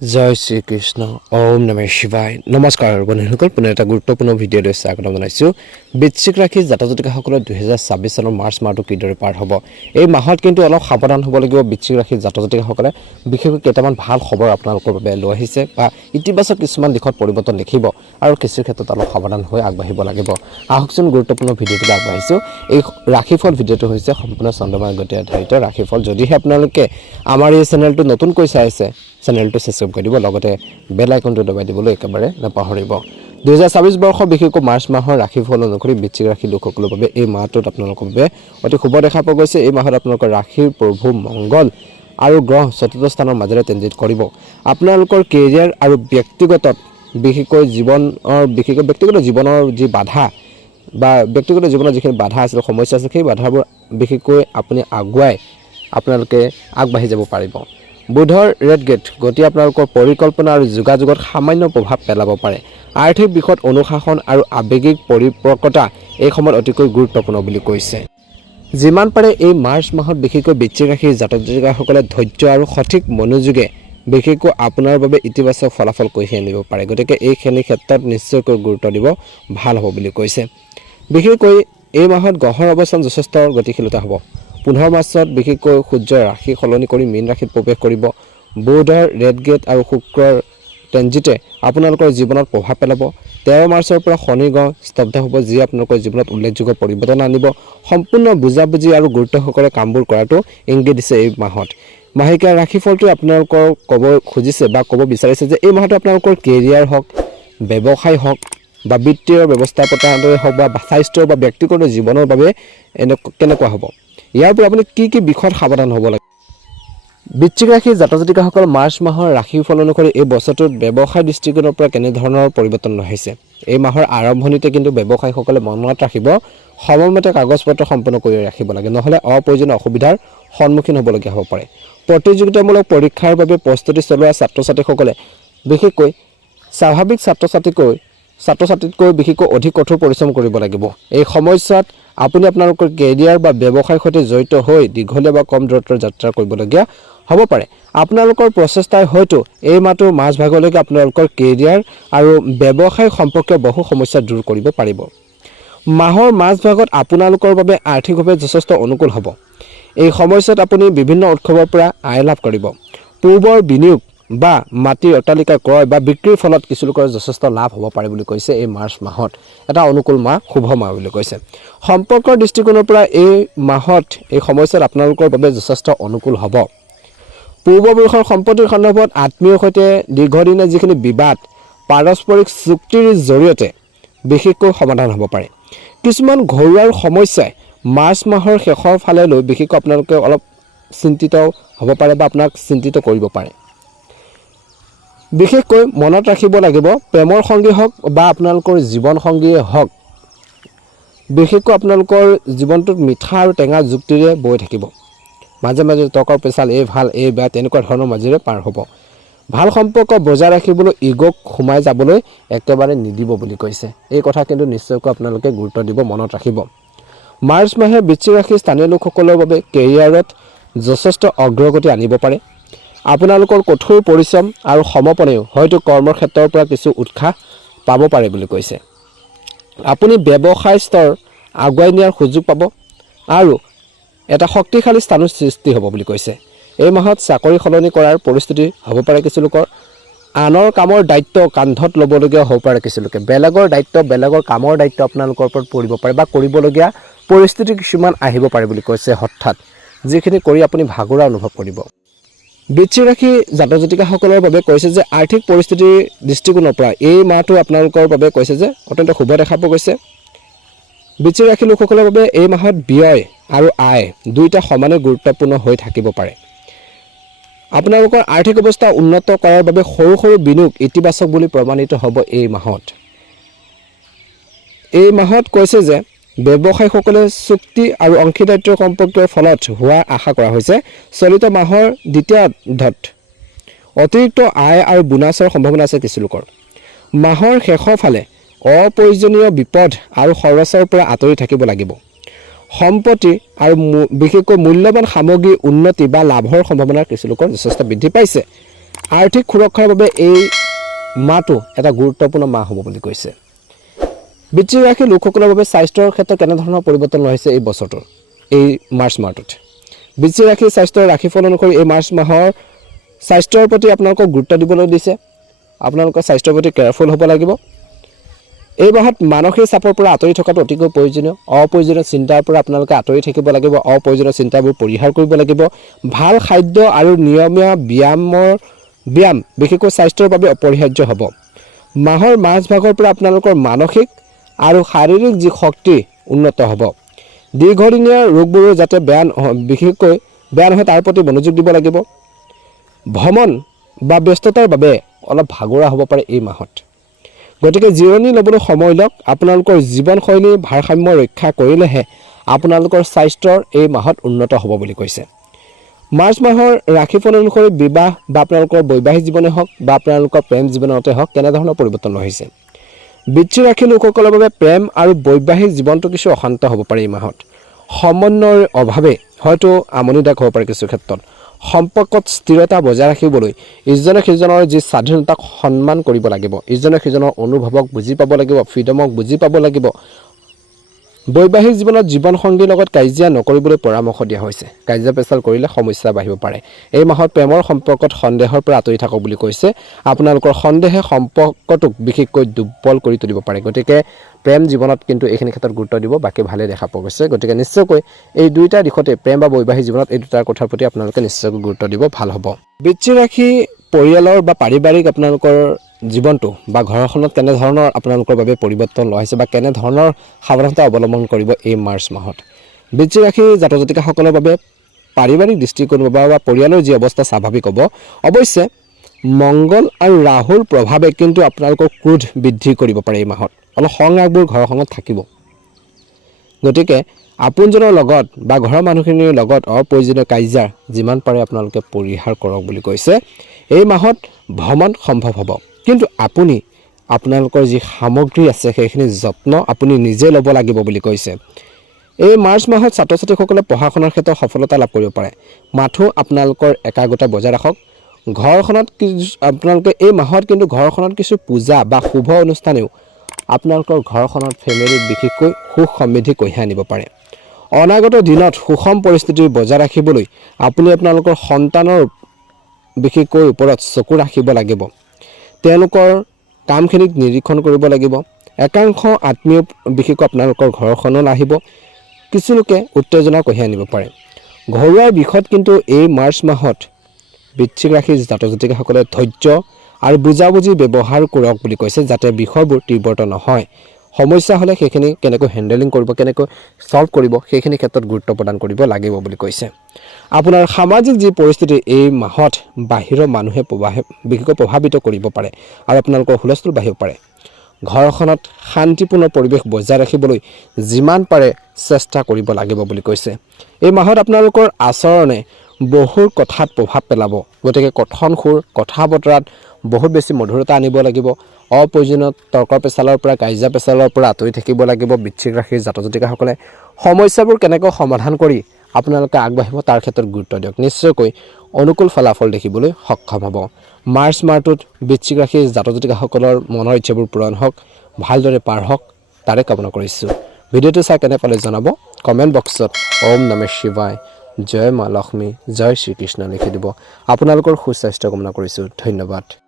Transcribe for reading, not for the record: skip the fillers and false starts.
জয় শ্ৰীকৃষ্ণ ওম নমঃ শিৱায় নমস্কাৰ বন্ধুসকল পুনৰ এটা গুৰুত্বপূৰ্ণ ভিডিঅ'লৈ স্বাগতম জনাইছোঁ বৃশ্চিক ৰাশিৰ জাতক জাতিকাসকলৰ 2026 চনৰ মাৰ্চ মাহটো কিদৰে পাৰ হ'ব এই মাহত কিন্তু অলপ সাৱধান হ'ব লাগিব বৃশ্চিক ৰাশিৰ জাতক জাতিকাসকলে বিশেষকৈ কেইটামান ভাল খবৰ আপোনালোকৰ বাবে লৈ আহিছে বা ইতিবাচক কিছুমান দিশত পৰিৱৰ্তন দেখিব আৰু কিছু ক্ষেত্ৰত অলপ সাৱধান হৈ আগবাঢ়িব লাগিব আহকচোন গুৰুত্বপূৰ্ণ ভিডিঅ'টো আগবাঢ়িছোঁ এই ৰাশিফল ভিডিঅ'টো হৈছে সম্পূৰ্ণ চন্দ্ৰমাৰ গতি আধাৰিত ৰাশিফল যদিহে আপোনালোকে আমাৰ এই চেনেলটো নতুনকৈ চাই আছে চেনেলটো সাবস্ক্ৰাইব কৰি দিব লগতে বেল আইকনটো দবাই দিবলৈ একেবাৰে নাপাহৰিব 2026 বৰ্ষ বিশেষকৈ মাৰ্চ মাহৰ ৰাশিফল অনুসৰি বৃশ্চিক ৰাশিৰ লোকসকলৰ বাবে এই মাহটোত আপোনালোকৰ বাবে অতি শুভ দেখা পোৱা গৈছে এই মাহত আপোনালোকৰ ৰাশিৰ প্ৰভু মংগল আৰু গ্ৰহ চতুৰ্থ স্থানৰ মাজেৰে ট্ৰেনজিট কৰিব আপোনালোকৰ কেৰিয়াৰ আৰু ব্যক্তিগত বিশেষকৈ ব্যক্তিগত জীৱনৰ যি বাধা বা ব্যক্তিগত জীৱনৰ যিখিনি বাধা আছিল সমস্যা আছিল সেই বাধাবোৰ বিশেষকৈ আপুনি আগুৱাই আপোনালোকে আগবাঢ়ি যাব পাৰিব বুধৰ ৰেড গেট গতি আপোনালোকৰ পৰিকল্পনা আৰু যোগাযোগত সামান্য প্ৰভাৱ পেলাব পাৰে আৰ্থিক বিষয়ত অনুশাসন আৰু আৱেগিক পৰিপক্কতা এই সময়ত অতিকৈ গুৰুত্বপূৰ্ণ বুলি কৈছে যিমান পাৰে এই মাৰ্চ মাহত বিশেষকৈ বৃশ্চিক ৰাশিৰ জাতক জাতিকাসকলে ধৈৰ্য আৰু সঠিক মনোযোগে বিশেষকৈ আপোনাৰ বাবে ইতিবাচক ফলাফল কঢ়িয়াই আনিব পাৰে গতিকে এইখিনি ক্ষেত্ৰত নিশ্চয়কৈ গুৰুত্ব দিব ভাল হ'ব বুলি কৈছে বিশেষকৈ এই মাহত গ্ৰহৰ অৱস্থান যথেষ্ট গতিশীলতা হ'ব 15 মাৰ্চত বিশেষকৈ সূৰ্যৰ ৰাশি সলনি কৰি মীন ৰাশিত প্ৰৱেশ কৰিব বুধৰ ৰেড গেট আৰু শুক্ৰৰ ট্ৰেনজিটে আপোনালোকৰ জীৱনত প্ৰভাৱ পেলাব 13 মাৰ্চৰ পৰা শনি গ্ৰহ স্তব্ধ হ'ব যি আপোনালোকৰ জীৱনত উল্লেখযোগ্য পৰিৱৰ্তন আনিব সম্পূৰ্ণ বুজাবুজি আৰু গুৰুত্বসহকাৰে কামবোৰ কৰাটো ইংগিত দিছে এই মাহত মাহেকীয়া ৰাশিফলটো আপোনালোকৰ ক'ব খুজিছে বা ক'ব বিচাৰিছে যে এই মাহটো আপোনালোকৰ কেৰিয়াৰ হওক ব্যৱসায় হওক বা বিত্তীয় ব্যৱস্থাপনালৈ হওক বা স্বাস্থ্য বা ব্যক্তিগত জীৱনৰ বাবে কেনেকুৱা হ'ব ইয়াৰ পৰা আপুনি কি বিষয়ত সাৱধান হ'ব লাগে বৃশ্চিক ৰাশিৰ জাতক জাতিকাসকল মাৰ্চ মাহৰ ৰাশিফল অনুসৰি এই বছৰটোত ব্যৱসায় দৃষ্টিকোণৰ পৰা কেনেধৰণৰ পৰিৱৰ্তন আহিছে এই মাহৰ আৰম্ভণিতে কিন্তু ব্যৱসায়ীসকলে মনত ৰাখিব সময়মতে কাগজ পত্ৰ সম্পূৰ্ণ কৰি ৰাখিব লাগে নহলে অপ্ৰয়োজনীয় অসুবিধাৰ সন্মুখীন হ'বলগীয়া হ'ব পাৰে প্ৰতিযোগিতামূলক পৰীক্ষাৰ বাবে প্ৰস্তুতি চলোৱা ছাত্ৰ-ছাত্ৰীসকলে বিশেষকৈ স্বাভাৱিক ছাত্ৰ-ছাত্ৰীতকৈ বিশেষকৈ অধিক কঠোৰ পৰিশ্ৰম কৰিব লাগিব এই সময়ছোৱাত আপুনি আপোনালোকৰ কেৰিয়াৰ বা ব্যৱসায়ৰ সৈতে জড়িত হৈ দীঘলীয়া বা কম দূৰত্বৰ যাত্ৰা কৰিবলগীয়া হ'ব পাৰে আপোনালোকৰ প্ৰচেষ্টাই হয়তো এই মাহটোৰ মাজভাগলৈকে আপোনালোকৰ কেৰিয়াৰ আৰু ব্যৱসায় সম্পৰ্কীয় বহু সমস্যা দূৰ কৰিব পাৰিব মাহৰ মাজভাগত আপোনালোকৰ বাবে আৰ্থিকভাৱে যথেষ্ট অনুকূল হ'ব এই সময়ছোৱাত আপুনি বিভিন্ন উৎসৱৰ পৰা আয় লাভ কৰিব পূৰ্বৰ বিনিয়োগ বা মাটিৰ অট্টালিকা ক্ৰয় বা বিক্ৰীৰ ফলত কিছু লোকৰ যথেষ্ট লাভ হ'ব পাৰে বুলি কৈছে এই মাৰ্চ মাহত এটা অনুকূল মাহ শুভ মাহ বুলি কৈছে সম্পৰ্কৰ দৃষ্টিকোণৰ পৰা এই মাহত এই সময়ছোৱাত আপোনালোকৰ বাবে যথেষ্ট অনুকূল হ'ব পূৰ্বপুৰুষৰ সম্পত্তিৰ সন্দৰ্ভত আত্মীয়ৰ সৈতে দীৰ্ঘদিনীয়া যিখিনি বিবাদ পাৰস্পৰিক চুক্তিৰ জৰিয়তে বিশেষকৈ সমাধান হ'ব পাৰে কিছুমান ঘৰুৱা সমস্যাই মাৰ্চ মাহৰ শেষৰ ফালে লৈ বিশেষকৈ আপোনালোকে অলপ চিন্তিত হ'ব পাৰে বা আপোনাক চিন্তিত কৰিব পাৰে বিশেষকৈ মনত ৰাখিব লাগিব প্ৰেমৰ সংগী হওক বা আপোনালোকৰ জীৱন সংগীয়ে হওক বিশেষকৈ আপোনালোকৰ জীৱনটোত মিঠা আৰু টেঙা যুক্তিৰে বৈ থাকিব মাজে মাজে টকৰ পেচাল এই ভাল এই বেয়া তেনেকুৱা ধৰণৰ মাজেৰে পাৰ হ'ব ভাল সম্পৰ্ক বজাই ৰাখিবলৈ ইগক সোমাই যাবলৈ একেবাৰে নিদিব বুলি কৈছে এই কথা কিন্তু নিশ্চয়কৈ আপোনালোকে গুৰুত্ব দিব মনত ৰাখিব মাৰ্চ মাহে বৃশ্চিক ৰাশিৰ স্থানীয় লোকসকলৰ বাবে কেৰিয়াৰত যথেষ্ট অগ্ৰগতি আনিব পাৰে আপোনালোকৰ কঠোৰ পৰিশ্ৰম আৰু সমৰ্পণেও হয়তো কৰ্মৰ ক্ষেত্ৰৰ পৰা কিছু উৎসাহ পাব পাৰে বুলি কৈছে আপুনি ব্যৱসায় স্তৰ আগুৱাই নিয়াৰ সুযোগ পাব আৰু এটা শক্তিশালী স্থানৰ সৃষ্টি হ'ব বুলি কৈছে এই মাহত চাকৰি সলনি কৰাৰ পৰিস্থিতি হ'ব পাৰে কিছু লোকৰ আনৰ কামৰ দায়িত্ব কান্ধত ল'বলগীয়া হ'ব পাৰে কিছু লোকে বেলেগৰ দায়িত্ব বেলেগৰ কামৰ দায়িত্ব আপোনালোকৰ ওপৰত পৰিব পাৰে বা কৰিবলগীয়া পৰিস্থিতি কিছুমান আহিব পাৰে বুলি কৈছে হঠাৎ যিখিনি কৰি আপুনি ভাগৰুৱা অনুভৱ কৰিব বৃশ্চিক ৰাশি জাতক জাতিকাসকলৰ বাবে কৈছে যে আৰ্থিক পৰিস্থিতিৰ দৃষ্টিকোণৰ পৰা এই মাহটো আপোনালোকৰ বাবে কৈছে যে অত্যন্ত শুভ দেখা পোৱা গৈছে বৃশ্চিক ৰাশি লোকসকলৰ বাবে এই মাহত ব্যয় আৰু আয় দুইটা সমানে গুৰুত্বপূৰ্ণ হৈ থাকিব পাৰে আপোনালোকৰ আৰ্থিক অৱস্থা উন্নত কৰাৰ বাবে সৰু সৰু বিনিয়োগ ইতিবাচক বুলি প্ৰমাণিত হ'ব এই মাহত কৈছে যে ব্যৱসায়ীসকলে চুক্তি আৰু অংশীদাৰিত্ব সম্পৰ্কীয় ফলত হোৱাৰ আশা কৰা হৈছে চলিত মাহৰ দ্বিতীয়াৰ্ধত অতিৰিক্ত আয় আৰু বোনাছৰ সম্ভাৱনা আছে কিছু লোকৰ মাহৰ শেষৰ ফালে অপ্ৰয়োজনীয় বিপদ আৰু খৰচৰ পৰা আঁতৰি থাকিব লাগিব সম্পত্তি আৰু বিশেষকৈ মূল্যৱান সামগ্ৰী উন্নতি বা লাভৰ সম্ভাৱনা কিছু লোকৰ যথেষ্ট বৃদ্ধি পাইছে আৰ্থিক সুৰক্ষাৰ বাবে এই মাহটো এটা গুৰুত্বপূৰ্ণ মাহ হ'ব বুলি কৈছে বৃশ্চিক ৰাশিৰ লোকসকলৰ বাবে স্বাস্থ্যৰ ক্ষেত্ৰত কেনেধৰণৰ পৰিৱৰ্তন হৈছে এই বছৰটোৰ এই মাৰ্চ মাহটোত বৃশ্চিক ৰাশিৰ স্বাস্থ্যৰ ৰাশিফল অনুসৰি এই মাৰ্চ মাহৰ স্বাস্থ্যৰ প্ৰতি আপোনালোকক গুৰুত্ব দিবলৈ দিছে আপোনালোকৰ স্বাস্থ্যৰ প্ৰতি কেয়াৰফুল হ'ব লাগিব এই মাহত মানসিক চাপৰ পৰা আঁতৰি থকাটো অতিকৈ প্ৰয়োজনীয় অপ্ৰয়োজনীয় চিন্তাৰ পৰা আপোনালোকে আঁতৰি থাকিব লাগিব অপ্ৰয়োজনীয় চিন্তাবোৰ পৰিহাৰ কৰিব লাগিব ভাল খাদ্য আৰু নিয়মীয়া ব্যায়াম বিশেষকৈ স্বাস্থ্যৰ বাবে অপৰিহাৰ্য হ'ব মাহৰ মাজভাগৰ পৰা আপোনালোকৰ মানসিক আৰু শাৰীৰিক যি শক্তি উন্নত হ'ব দীৰ্ঘদিনীয়া ৰোগবোৰো যাতে বিশেষকৈ বেয়া নহয় তাৰ প্ৰতি মনোযোগ দিব লাগিব ভ্ৰমণ বা ব্যস্ততাৰ বাবে অলপ ভাগৰুৱা হ'ব পাৰে এই মাহত গতিকে জিৰণি ল'বলৈ সময় লওক আপোনালোকৰ জীৱনশৈলীৰ ভাৰসাম্য ৰক্ষা কৰিলেহে আপোনালোকৰ স্বাস্থ্যৰ এই মাহত উন্নত হ'ব বুলি কৈছে মাৰ্চ মাহৰ ৰাশিফল অনুসৰি বিবাহ বা আপোনালোকৰ বৈবাহিক জীৱনে হওক বা আপোনালোকৰ প্ৰেম জীৱনতে হওক কেনেধৰণৰ পৰিৱৰ্তন হৈছে বৃশ্চিক ৰাশিৰ লোকসকলৰ বাবে প্ৰেম আৰু বৈবাহিক জীৱনটো কিছু অশান্ত হ'ব পাৰে এই মাহত সমন্বয়ৰ অভাৱে হয়তো আমনিদায়ক হ'ব পাৰে কিছু ক্ষেত্ৰত সম্পৰ্কত স্থিৰতা বজাই ৰাখিবলৈ ইজনে সিজনৰ যি স্বাধীনতাক সন্মান কৰিব লাগিব ইজনে সিজনৰ অনুভৱক বুজি পাব লাগিব ফ্ৰীডমক বুজি পাব লাগিব বৈবাহিক জীৱনত জীৱনসংগীৰ লগত কাজিয়া নকৰিবলৈ পৰামৰ্শ দিয়া হৈছে কাজিয়া পেচাল কৰিলে সমস্যা বাঢ়িব পাৰে এই মাহত প্ৰেমৰ সম্পৰ্কত সন্দেহৰ পৰা আঁতৰি থাকক বুলি কৈছে আপোনালোকৰ সন্দেহে সম্পৰ্কটোক বিশেষকৈ দুৰ্বল কৰি তুলিব পাৰে গতিকে প্ৰেম জীৱনত কিন্তু এইখিনি ক্ষেত্ৰত গুৰুত্ব দিব বাকী ভালে দেখা পোৱা গৈছে গতিকে নিশ্চয়কৈ এই দুইটা দিশতে প্ৰেম বা বৈবাহিক জীৱনত এই দুটাৰ কথাৰ প্ৰতি আপোনালোকে নিশ্চয়কৈ গুৰুত্ব দিব ভাল হ'ব বৃশ্চিক ৰাশি পৰিয়ালৰ বা পাৰিবাৰিক আপোনালোকৰ জীৱনটো বা ঘৰখনত কেনেধৰণৰ আপোনালোকৰ বাবে পৰিৱৰ্তন লোৱা হৈছে বা কেনেধৰণৰ সাৱধানতা অৱলম্বন কৰিব এই মাৰ্চ মাহত বৃশ্চিক ৰাশিৰ জাতক জাতিকাসকলৰ বাবে পাৰিবাৰিক দৃষ্টিকোণৰ বা পৰিয়ালৰ যি অৱস্থা স্বাভাৱিক হ'ব অৱশ্যে মংগল আৰু ৰাহুৰ প্ৰভাৱে কিন্তু আপোনালোকৰ ক্ৰোধ বৃদ্ধি কৰিব পাৰে এই মাহত অলপ খং ৰাগবোৰ ঘৰখনত থাকিব গতিকে আপোনজনৰ লগত বা ঘৰৰ মানুহখিনিৰ লগত অপ্ৰয়োজনীয় কাজিয়া যিমান পাৰে আপোনালোকে পৰিহাৰ কৰক বুলি কৈছে এই মাহত ভ্ৰমণ সম্ভৱ হ'ব কিন্তু আপুনি আপোনালোকৰ যি সামগ্ৰী আছে সেইখিনি যত্ন আপুনি নিজে ল'ব লাগিব বুলি কৈছে এই মাৰ্চ মাহত ছাত্ৰ ছাত্ৰীসকলে পঢ়া শুনাৰ ক্ষেত্ৰত সফলতা লাভ কৰিব পাৰে মাথো আপোনালোকৰ একাগ্ৰতা বজাই ৰাখক ঘৰখনত আপোনালোকে এই মাহত কিন্তু ঘৰখনত কিছু পূজা বা শুভ অনুষ্ঠানেও আপোনালোকৰ ঘৰখনত ফেমিলিত বিশেষকৈ সুখ সমৃদ্ধি কঢ়িয়াই আনিব পাৰে অনাগত দিনত সুষম পৰিস্থিতি বজাই ৰাখিবলৈ আপুনি আপোনালোকৰ সন্তানৰ বিশেষকৈ ওপৰত চকু ৰাখিব লাগিব তেওঁলোকৰ কামখিনিক নিৰীক্ষণ কৰিব লাগিব একাংশ আত্মীয় বিশেষকৈ আপোনালোকৰ ঘৰখনলৈ আহিব কিছু লোকে উত্তেজনা কঢ়িয়াই আনিব পাৰে ঘৰুৱা বিষয়ত কিন্তু এই মাৰ্চ মাহত বৃশ্চিক ৰাশিৰ জাতক জাতিকাসকলে ধৈৰ্য আৰু বুজাবুজি ব্যৱহাৰ কৰক বুলি কৈছে যাতে বিষয়বোৰ তীব্ৰতৰ নহয় সমস্যা হ'লে সেইখিনি কেনেকৈ হেণ্ডেলিং কৰিব কেনেকৈ সলভ কৰিব সেইখিনি ক্ষেত্ৰত গুৰুত্ব প্ৰদান কৰিব লাগিব বুলি কৈছে আপোনাৰ সামাজিক যি পৰিস্থিতি এই মাহত বাহিৰৰ মানুহে বিশেষকৈ প্ৰভাৱিত কৰিব পাৰে আৰু আপোনালোকৰ হুলস্থুল বাঢ়িব পাৰে ঘৰখনত শান্তিপূৰ্ণ পৰিৱেশ বজাই ৰাখিবলৈ যিমান পাৰে চেষ্টা কৰিব লাগিব বুলি কৈছে এই মাহত আপোনালোকৰ আচৰণে বহুৰ কথাত প্ৰভাৱ পেলাব গতিকে কথন সুৰ কথা বতৰাত বহুত বেছি মধুৰতা আনিব লাগিব অপ্ৰয়োজনীয় তৰ্ক পেচালৰ পৰা কাজিয়া পেচালৰ পৰা আঁতৰি থাকিব লাগিব বৃশ্চিক ৰাশিৰ জাতক জাতিকাসকলে সমস্যাবোৰ কেনেকৈ সমাধান কৰি আপোনালোকে আগবাঢ়িব তাৰ ক্ষেত্ৰত গুৰুত্ব দিয়ক নিশ্চয়কৈ অনুকূল ফলাফল দেখিবলৈ সক্ষম হ'ব মাৰ্চ মাহটোত বৃশ্চিক ৰাশিৰ জাতক জাতিকাসকলৰ মনৰ ইচ্ছাবোৰ পূৰণ হওক ভালদৰে পাৰ হওক তাৰে কামনা কৰিছোঁ ভিডিঅ'টো চাই কেনে পালে জনাব কমেণ্ট বক্সত ওম নমঃ শিৱায় জয় মা লক্ষ্মী জয় শ্ৰীকৃষ্ণ লিখি দিব আপোনালোকৰ সুস্বাস্থ্য কামনা কৰিছোঁ ধন্যবাদ